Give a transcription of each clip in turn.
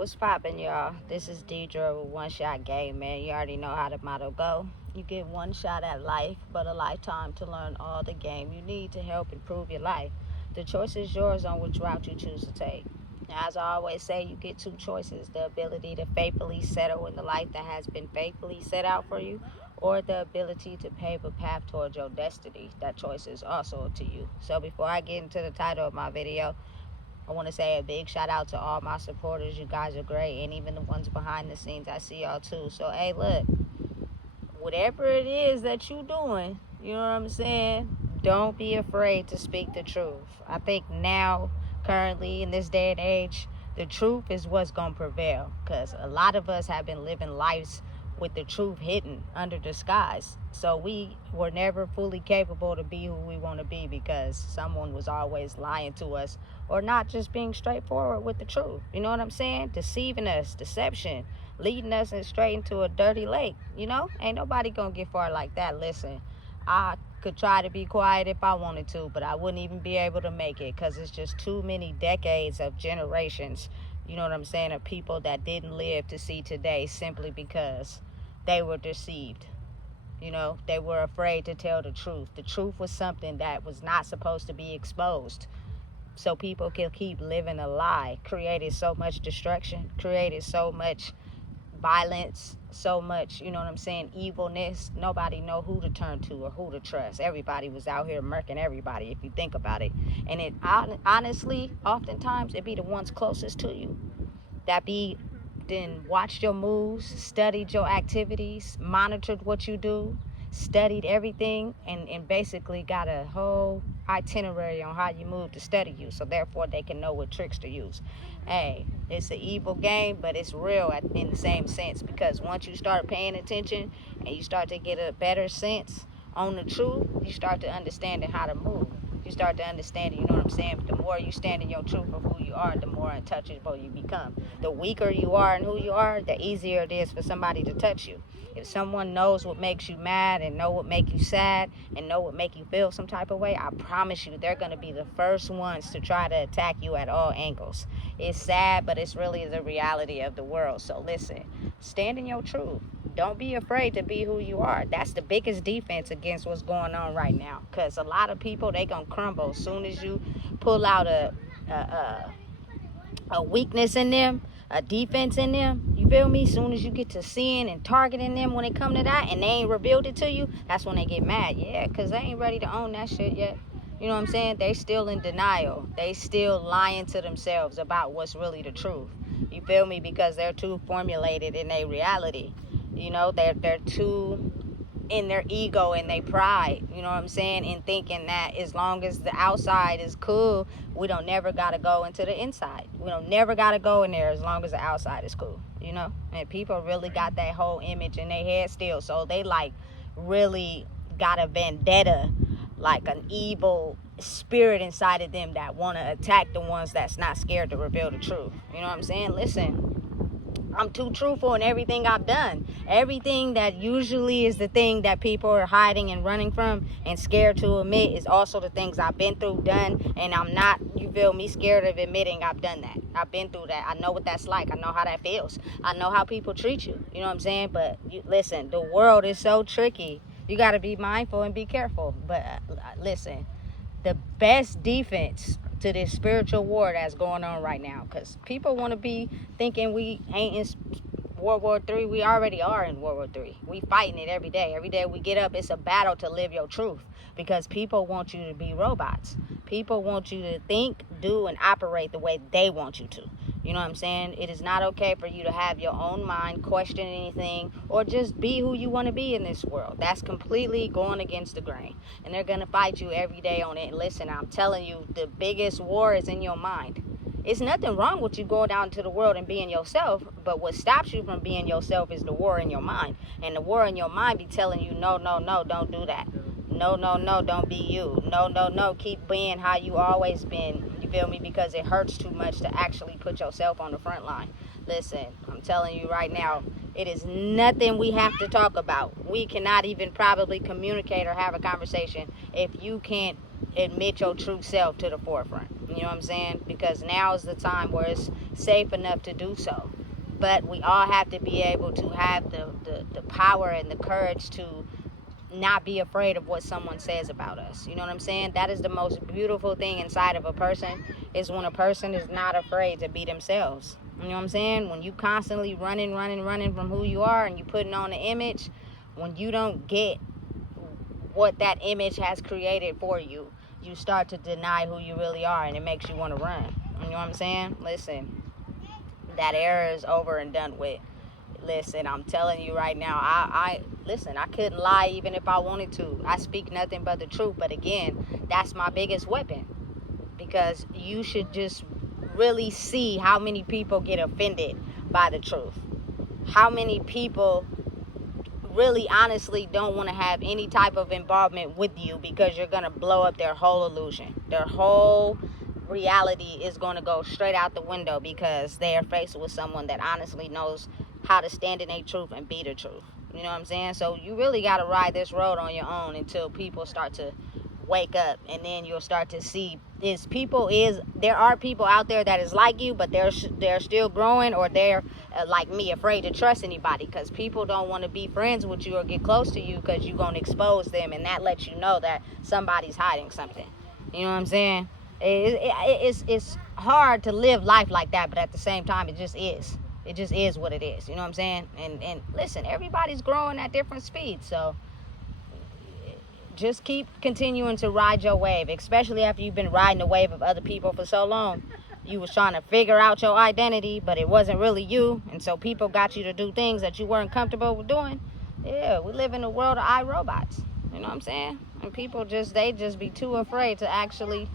What's poppin', y'all? This is Deidre with One Shot Game, man. You already know how the motto go. You get one shot at life, but a lifetime to learn all the game you need to help improve your life. The choice is yours on which route you choose to take. Now, as I always say, you get two choices: the ability to faithfully settle in the life that has been faithfully set out for you, or the ability to pave a path towards your destiny. That choice is also up to you. So before I get into the title of my video, I want to say a big shout out to all my supporters. You guys are great, and even the ones behind the scenes. I see y'all too. So hey, look, whatever it is that you doing, you know what I'm saying? Don't be afraid to speak the truth. I think now, currently in this day and age, the truth is what's gonna prevail. Cause a lot of us have been living lives with the truth hidden under disguise. So we were never fully capable to be who we want to be because someone was always lying to us or not just being straightforward with the truth. You know what I'm saying? Deceiving us, deception, leading us straight into a dirty lake. You know, ain't nobody gonna get far like that. Listen, I could try to be quiet if I wanted to, but I wouldn't even be able to make it because it's just too many decades of generations, you know what I'm saying, of people that didn't live to see today simply because they were deceived. You know, they were afraid to tell the truth. The truth was something that was not supposed to be exposed. So people can keep living a lie. Created so much destruction, created so much violence, so much, you know what I'm saying, evilness. Nobody know who to turn to or who to trust. Everybody was out here murking everybody, if you think about it. And it honestly, oftentimes, it be the ones closest to you that be then watched your moves, studied your activities, monitored what you do, studied everything, and basically got a whole itinerary on how you move to study you. So therefore they can know what tricks to use. Hey, it's an evil game, but it's real in the same sense, because once you start paying attention and you start to get a better sense on the truth, you start to understand how to move. You start to understand, you know what I'm saying? The more you stand in your truth of who you are, the more untouchable you become. The weaker you are and who you are, the easier it is for somebody to touch you. If someone knows what makes you mad and know what makes you sad and know what makes you feel some type of way, I promise you they're going to be the first ones to try to attack you at all angles. It's sad, but it's really the reality of the world. So listen, stand in your truth. Don't be afraid to be who you are. That's the biggest defense against what's going on right now. Because a lot of people, they going to crumble as soon as you pull out a weakness in them, a defense in them. You feel me? As soon as you get to seeing and targeting them when it come to that and they ain't revealed it to you, that's when they get mad. Yeah, because they ain't ready to own that shit yet. You know what I'm saying? They still in denial. They still lying to themselves about what's really the truth. You feel me? Because they're too formulated in their reality. You know, they're too in their ego and their pride, you know what I'm saying, and thinking that as long as the outside is cool, we don't never gotta go into the inside. We don't never gotta go in there as long as the outside is cool, you know. And people really got that whole image in their head still, so they like really got a vendetta, like an evil spirit inside of them that want to attack the ones that's not scared to reveal the truth. You know what I'm saying? Listen, I'm too truthful in everything I've done. Everything that usually is the thing that people are hiding and running from and scared to admit is also the things I've been through, done, and I'm not, you feel me, scared of admitting I've done that. I've been through that. I know what that's like. I know how that feels. I know how people treat you. You know what I'm saying? But listen, the world is so tricky. You got to be mindful and be careful. But listen, the best defense to this spiritual war that's going on right now, because people want to be thinking we ain't in World War III. We already are in World War III. We fighting it every day. Every day we get up, it's a battle to live your truth, because people want you to be robots. People want you to think, do, and operate the way they want you to. You know what I'm saying? It is not okay for you to have your own mind, question anything, or just be who you want to be in this world. That's completely going against the grain. And they're going to fight you every day on it. And listen, I'm telling you, the biggest war is in your mind. It's nothing wrong with you going down into the world and being yourself, but what stops you from being yourself is the war in your mind. And the war in your mind be telling you, no, no, no, don't do that. No, no, no, don't be you. No, no, no, keep being how you always been. You feel me? Because it hurts too much to actually put yourself on the front line. Listen, I'm telling you right now, it is nothing we have to talk about. We cannot even probably communicate or have a conversation if you can't admit your true self to the forefront. You know what I'm saying? Because now is the time where it's safe enough to do so. But we all have to be able to have the power and the courage to not be afraid of what someone says about us. You know what I'm saying? That is the most beautiful thing inside of a person, is when a person is not afraid to be themselves. You know what I'm saying? When you constantly running from who you are, and you putting on an image, when you don't get what that image has created for you, you start to deny who you really are, and it makes you want to run. You know what I'm saying? Listen, that era is over and done with. Listen, I'm telling you right now, I listen, I couldn't lie even if I wanted to. I speak nothing but the truth. But again, that's my biggest weapon, because you should just really see how many people get offended by the truth. How many people really honestly don't want to have any type of involvement with you, because you're going to blow up their whole illusion. Their whole reality is going to go straight out the window, because they are faced with someone that honestly knows how to stand in their truth and be the truth. You know what I'm saying? So you really got to ride this road on your own until people start to wake up, and then you'll start to see there are people out there that is like you, but they're still growing, or they're like me, afraid to trust anybody, because people don't want to be friends with you or get close to you, because you're going to expose them, and that lets you know that somebody's hiding something. You know what I'm saying? It's hard to live life like that, but at the same time, it just is what it is. You know what I'm saying? And listen, everybody's growing at different speeds, so just keep continuing to ride your wave, especially after you've been riding the wave of other people for so long. You was trying to figure out your identity, but it wasn't really you, and so people got you to do things that you weren't comfortable with doing. Yeah, we live in a world of iRobots. You know what I'm saying? And people just be too afraid to actually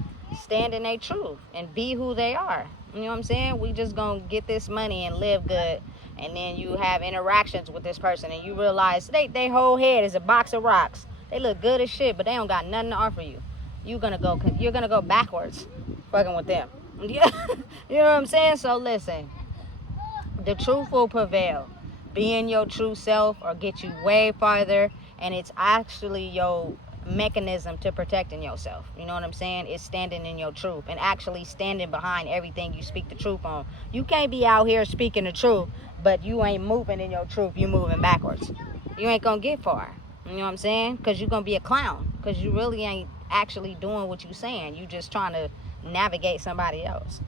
stand in their truth and be who they are. You know what I'm saying? We just gonna get this money and live good, and then you have interactions with this person, and you realize they whole head is a box of rocks. They look good as shit, but they don't got nothing to offer you. You're gonna go backwards fucking with them. You know what I'm saying? So listen, the truth will prevail. Being your true self or get you way farther, and it's actually your mechanism to protecting yourself. You know what I'm saying? It's standing in your truth and actually standing behind everything you speak the truth on. You can't be out here speaking the truth, but you ain't moving in your truth. You moving backwards. You ain't gonna get far. You know what I'm saying? Because you're going to be a clown. Because you really ain't actually doing what you're saying. You just trying to navigate somebody else.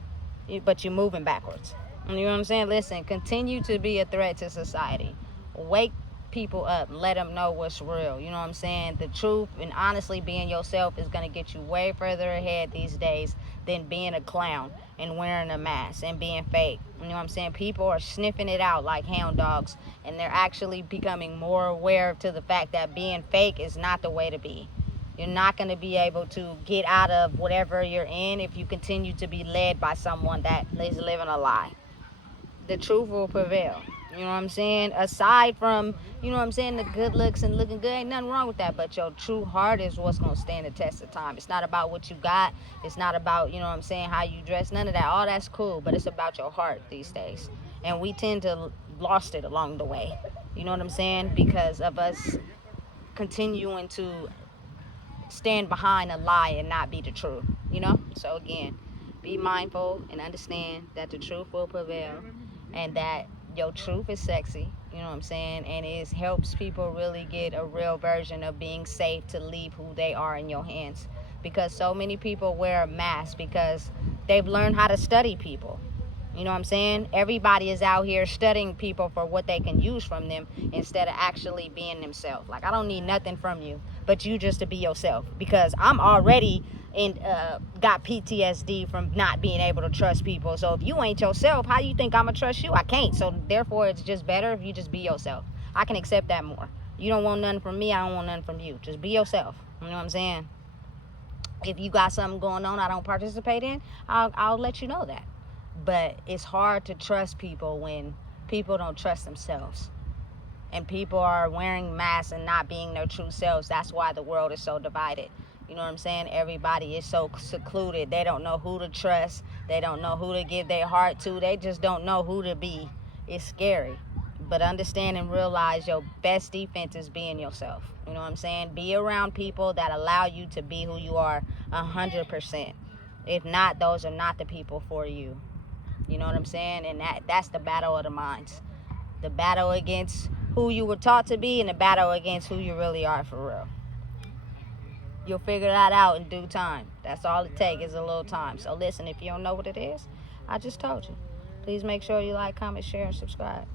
But you're moving backwards. You know what I'm saying? Listen, continue to be a threat to society. Wake people up. Let them know what's real. You know what I'm saying? The truth and honestly being yourself is going to get you way further ahead these days than being a clown and wearing a mask and being fake. You know what I'm saying? People are sniffing it out like hound dogs, and they're actually becoming more aware to the fact that being fake is not the way to be. You're not going to be able to get out of whatever you're in if you continue to be led by someone that is living a lie. The truth will prevail. You know what I'm saying? Aside from, you know what I'm saying, the good looks and looking good, ain't nothing wrong with that. But your true heart is what's going to stand the test of time. It's not about what you got. It's not about, you know what I'm saying, how you dress. None of that. All that's cool. But it's about your heart these days. And we tend to lost it along the way. You know what I'm saying? Because of us continuing to stand behind a lie and not be the truth. You know? So again, be mindful and understand that the truth will prevail, and that your truth is sexy, you know what I'm saying, and it helps people really get a real version of being safe to leave who they are in your hands, because so many people wear a mask because they've learned how to study people. You know what I'm saying? Everybody is out here studying people for what they can use from them instead of actually being themselves. Like, I don't need nothing from you but you just to be yourself, because I'm already got PTSD from not being able to trust people. So if you ain't yourself, how you think I'm gonna trust you? I can't. So therefore, it's just better if you just be yourself. I can accept that more. You don't want nothing from me, I don't want nothing from you. Just be yourself. You know what I'm saying? If you got something going on I don't participate in, I'll let you know that. But it's hard to trust people when people don't trust themselves. And people are wearing masks and not being their true selves. That's why the world is so divided. You know what I'm saying? Everybody is so secluded. They don't know who to trust. They don't know who to give their heart to. They just don't know who to be. It's scary. But understand and realize your best defense is being yourself. You know what I'm saying? Be around people that allow you to be who you are 100%. If not, those are not the people for you. You know what I'm saying? And that's the battle of the minds. The battle against who you were taught to be and the battle against who you really are for real. You'll figure that out in due time. That's all it takes is a little time. So listen, if you don't know what it is, I just told you. Please make sure you like, comment, share, and subscribe.